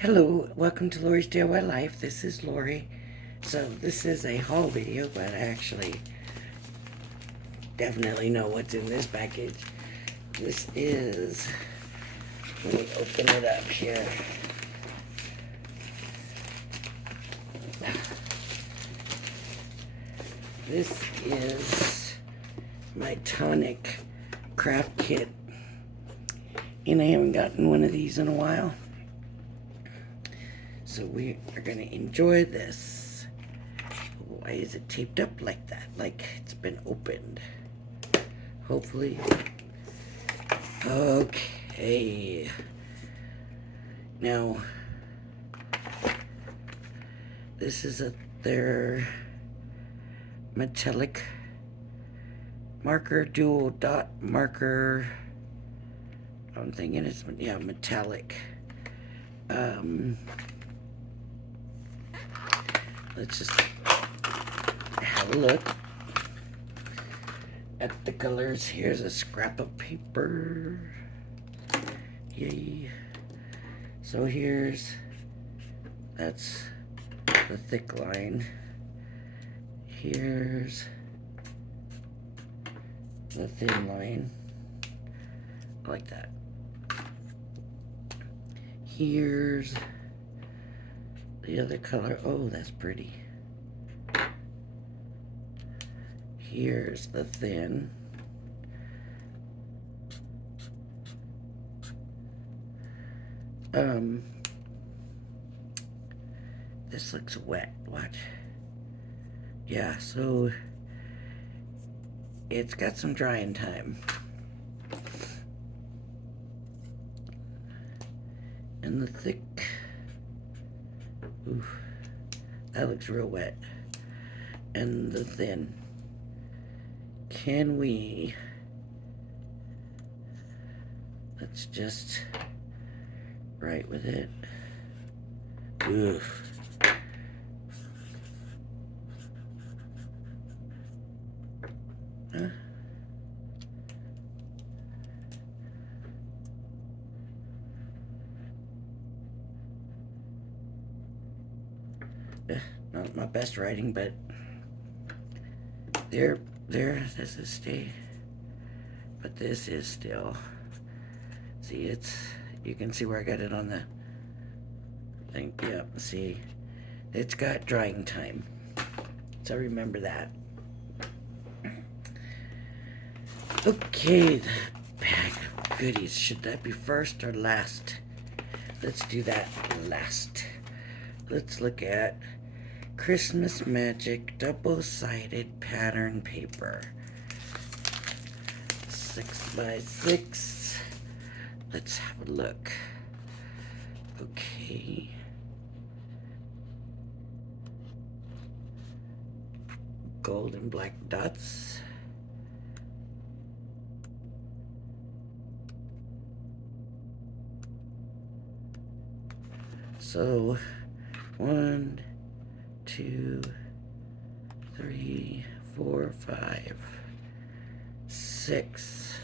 Hello, welcome to Lori's DIY Life. This is Lori. So this is a haul video, but I actually definitely know what's in this package. This is, let me open it up here. This is my Tonic craft kit, and I haven't gotten one of these in a while. So we are going to enjoy this. Why is it taped up like that? Like it's been opened. Hopefully. Okay. Now, this is their metallic marker, dual dot marker. I'm thinking it's, yeah, metallic. Let's just have a look at the colors. Here's a scrap of paper. Yay. So that's the thick line. Here's the thin line. Like that. Here's the other color. Oh, that's pretty. Here's the thin. This looks wet. Watch. Yeah, so it's got some drying time. And the thick, oof, that looks real wet. And the thin. Can we, let's just write with it. Oof. Huh? Not my best writing, but there, this is stay, but this is still, see, you can see where I got it on the thing. Yep, see, it's got drying time, so remember that. Okay, the bag of goodies, should that be first or last? Let's do that last. Let's look at Christmas Magic double-sided pattern paper. 6x6. Let's have a look. Okay. Gold and black dots. So 1, 2, 3, 4, 5, 6.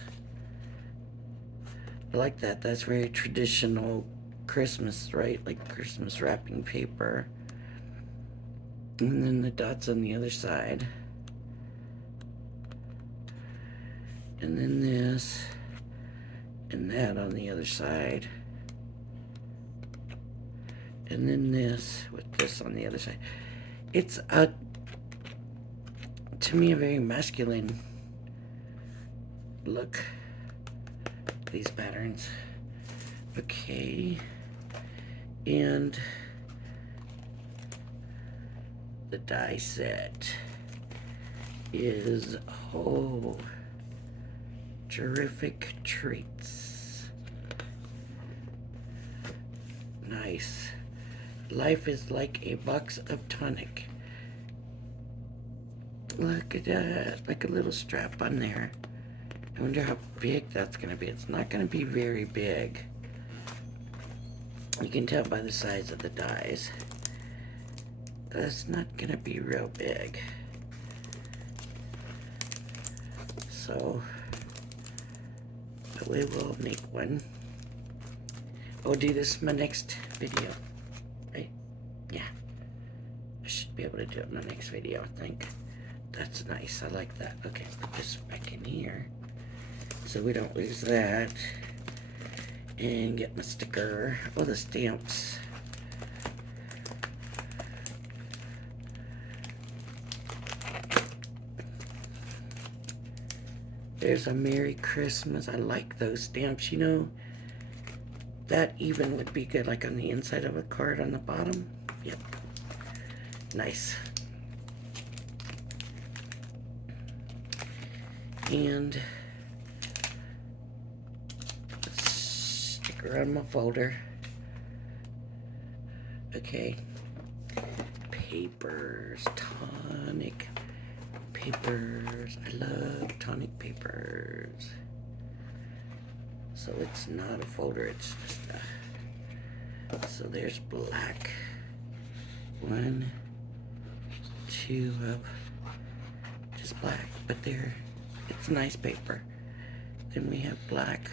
I like that. That's very traditional Christmas, right? Like Christmas wrapping paper. And then the dots on the other side. And then this and that on the other side. And then this with this on the other side. It's to me, a very masculine look, these patterns. Okay, and the die set is, oh, terrific treats. Nice. Life is like a box of tonic. Look at that, like a little strap on there. I wonder how big that's gonna be. It's not gonna be very big. You can tell by the size of the dies. That's not gonna be real big. So, but we will make one. I'll do this in my next video. Right? Yeah. I should be able to do it in the next video, I think. That's nice. I like that. Okay, put this back in here so we don't lose that. And get my sticker. Oh, the stamps. There's a Merry Christmas. I like those stamps, you know. That even would be good, like on the inside of a card on the bottom. Yep. Nice. And stick around my folder. Okay. Papers. Tonic papers. I love Tonic papers. So it's not a folder, it's just a... So there's black. 1, 2 of just black, but it's nice paper. Then we have black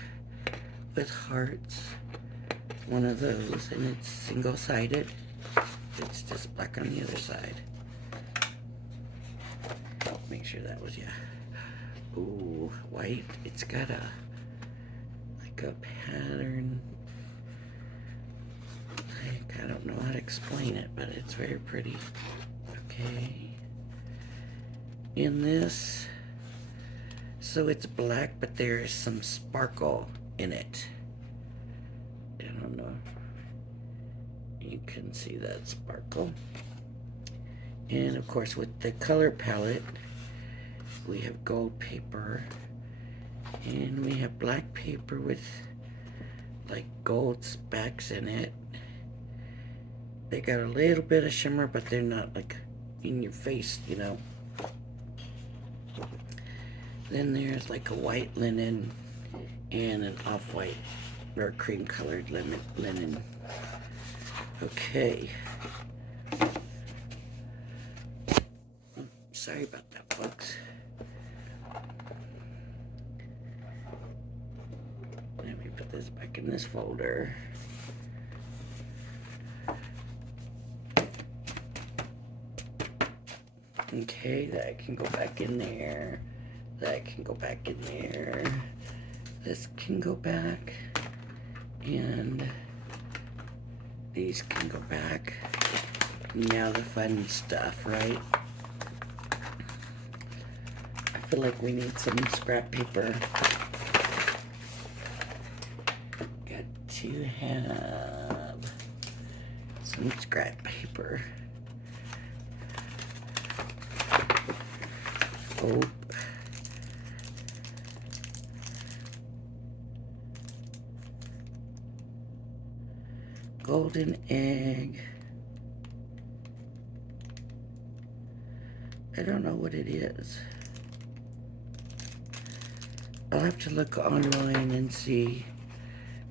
with hearts. One of those, and it's single-sided. It's just black on the other side. Make sure that was, yeah. Ooh, white. It's got a pattern. I don't know how to explain it, but it's very pretty. Okay. In this, so it's black, but there is some sparkle in it. I don't know. You can see that sparkle. And of course, with the color palette, we have gold paper. And we have black paper with like gold specks in it. They got a little bit of shimmer, but they're not like in your face, you know. Then there's like a white linen and an off-white or cream colored linen. Okay. Sorry about that, folks. Let me put this back in this folder. Okay, that can go back in there. That can go back in there. This can go back. And these can go back. Now the fun stuff, right? I feel like we need some scrap paper. Got to have some scrap paper. Oh. Golden egg. I don't know what it is. I'll have to look online and see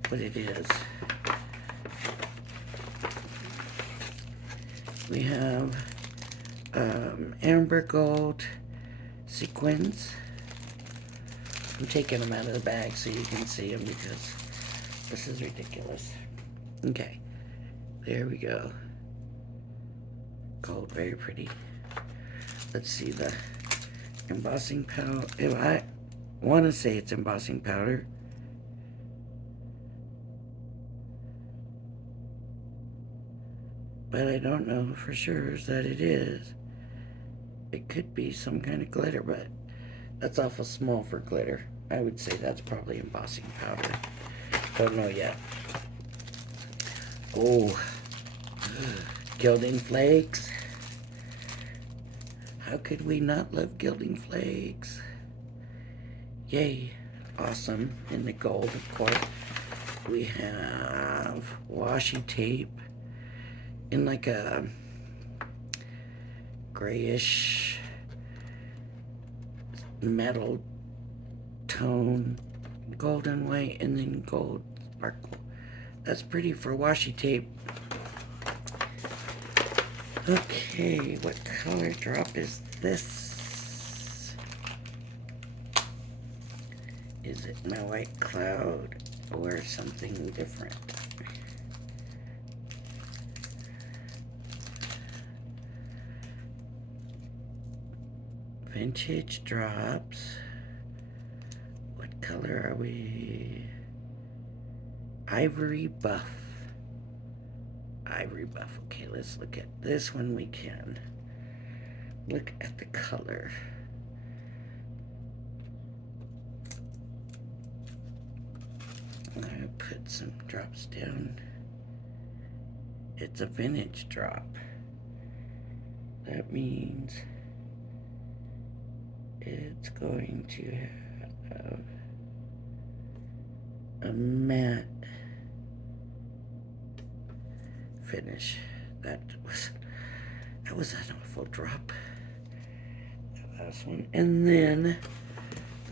what it is. We have amber gold sequins. I'm taking them out of the bag so you can see them because this is ridiculous. Okay, there we go. Gold, very pretty. Let's see the embossing powder. I want to say it's embossing powder. But I don't know for sure that it is. It could be some kind of glitter, but that's awful small for glitter. I would say that's probably embossing powder. Don't know yet. Oh, gilding flakes. How could we not love gilding flakes? Yay, awesome. In the gold, of course. We have washi tape in like a grayish metal tone, golden white, and then gold sparkle. That's pretty for washi tape. Okay, what color drop is this? Is it my white cloud or something different? Vintage drops. What color are we? Ivory buff. Ivory buff. Okay, let's look at this one. We can look at the color. I put some drops down. It's a vintage drop. That means it's going to have a matte finish. That was an awful drop. The last one. And then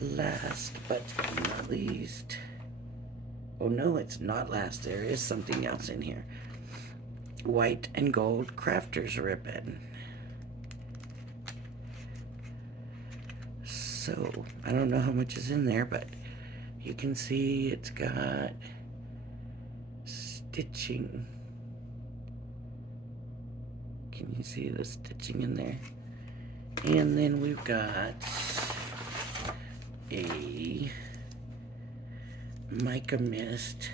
last but not least, oh no, it's not last. There is something else in here. White and gold crafters ribbon. So, I don't know how much is in there, but you can see it's got stitching. Can you see the stitching in there? And then we've got a mica mist.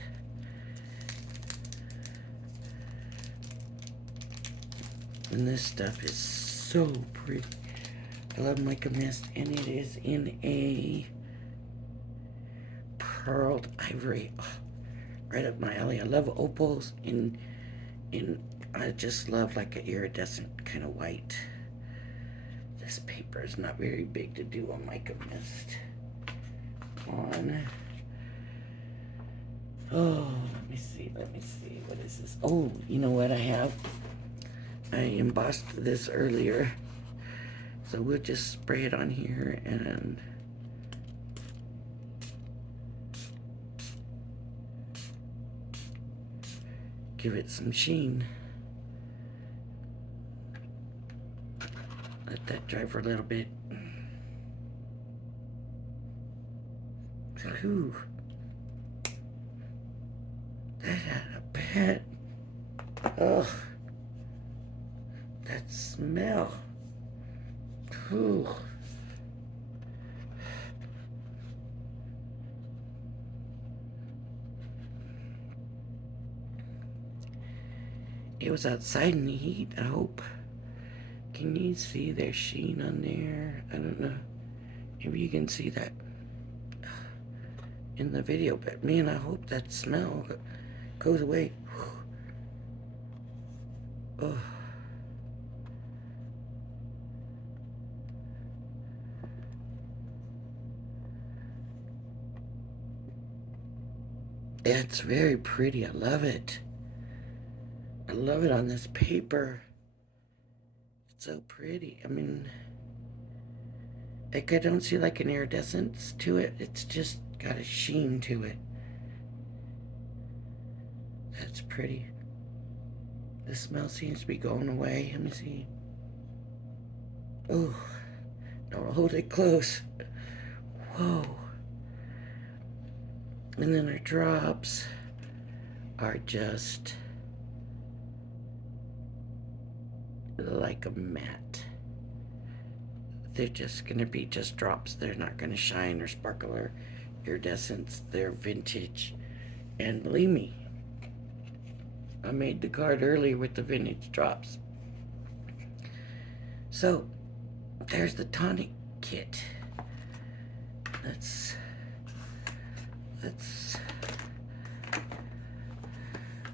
And this stuff is so pretty. I love mica mist, and it is in a pearled ivory. Oh, right up my alley. I love opals, and I just love like an iridescent kind of white. This paper is not very big to do a mica mist on. Oh, let me see. What is this? Oh, you know what I have? I embossed this earlier. So we'll just spray it on here and give it some sheen. Let that dry for a little bit. Whew. That had a bad, oh, that smell. Whew. It was outside in the heat, I hope. Can you see their sheen on there? I don't know. Maybe you can see that in the video, but man, I hope that smell goes away. Oh. It's very pretty. I love it. I love it on this paper. It's so pretty. I mean, like I don't see like an iridescence to it. It's just got a sheen to it. That's pretty. The smell seems to be going away. Let me see. Oh, don't hold it close. Whoa. And then our drops are just like a matte. They're just gonna be just drops. They're not gonna shine or sparkle or iridescence. They're vintage. And believe me, I made the card earlier with the vintage drops. So there's the Tonic kit. Let's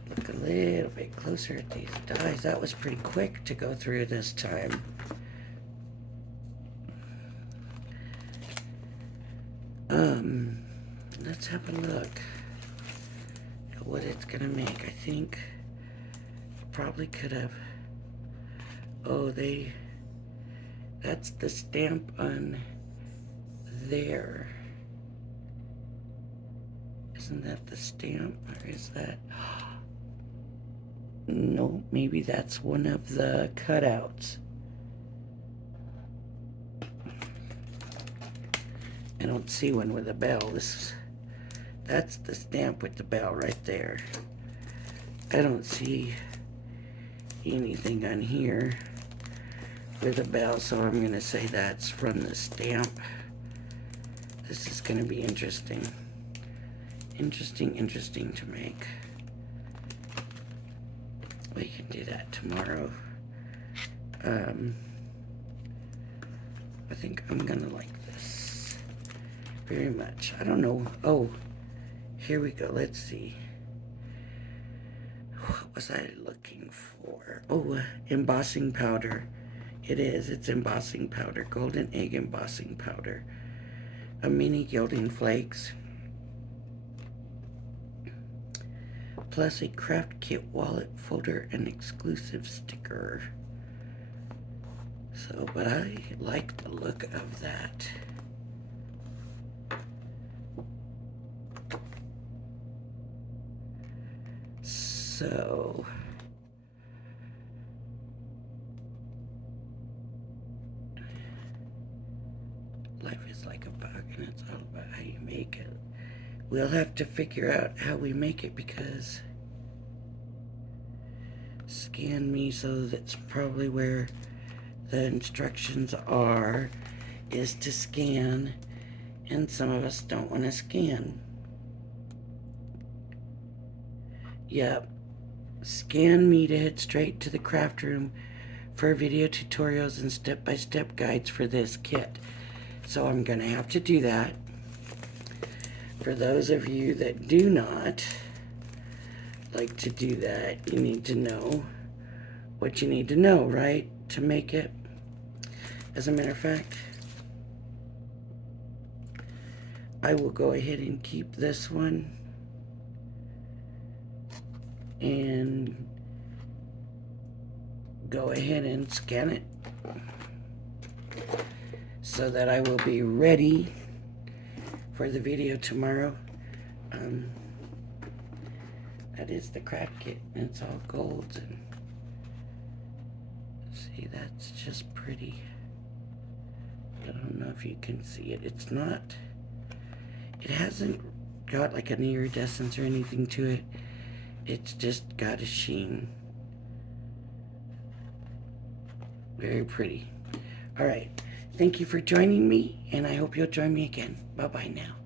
look a little bit closer at these dies. That was pretty quick to go through this time. Let's have a look at what it's gonna make. I think probably could have, oh, that's the stamp on there. Isn't that the stamp, or is that, no, maybe that's one of the cutouts. I don't see one with a bell. That's the stamp with the bell right there. I don't see anything on here with a bell, so I'm going to say that's from the stamp. This is going to be interesting. Interesting to make. We can do that tomorrow. I think I'm going to like this very much. I don't know. Oh, here we go. Let's see. What was I looking for? Oh, embossing powder. It is. It's embossing powder. Golden egg embossing powder. A mini gilding flakes. Plus a craft kit wallet folder and exclusive sticker. So, but I like the look of that. So, life is like a bug, and it's all about how you make it. We'll have to figure out how we make it, because Scan Me, so that's probably where the instructions are, is to scan, and some of us don't want to scan. Yep. Scan Me to head straight to the craft room for video tutorials and step-by-step guides for this kit. So I'm going to have to do that. For those of you that do not like to do that, you need to know what you need to know, right? To make it. As a matter of fact, I will go ahead and keep this one and go ahead and scan it so that I will be ready for the video tomorrow. That is the craft kit, and it's all gold, and see, that's just pretty. I don't know if you can see it. It's not, it hasn't got like an iridescence or anything to it. It's just got a sheen. Very pretty. All right. Thank you for joining me, and I hope you'll join me again. Bye-bye now.